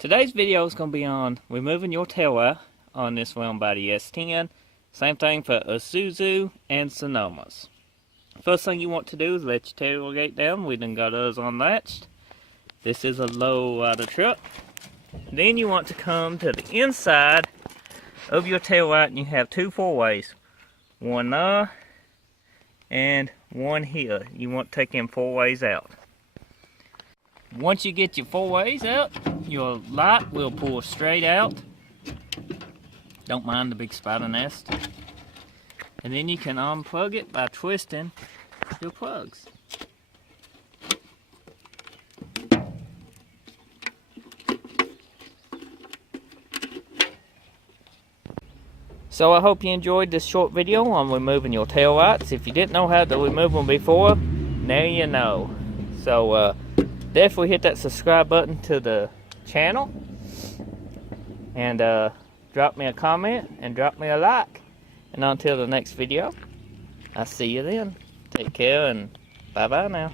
Today's video is going to be on removing your tail light on this round body S10. Same thing for Isuzu and Sonomas. First thing you want to do is let your tailgate down. We done got ours unlatched. This is a low rider truck. Then you want to come to the inside of your tail light and you have two four-ways. One there and one here. You want to take them four ways out. Once you get your four ways out, your light will pull straight out. Don't mind the big spider nest. And then you can unplug it by twisting your plugs. So I hope you enjoyed this short video on removing your tail lights. If you didn't know how to remove them before, now you know. So definitely hit that subscribe button to the channel, and drop me a comment and drop me a like. And until the next video, I'll see you then. Take care and bye bye now.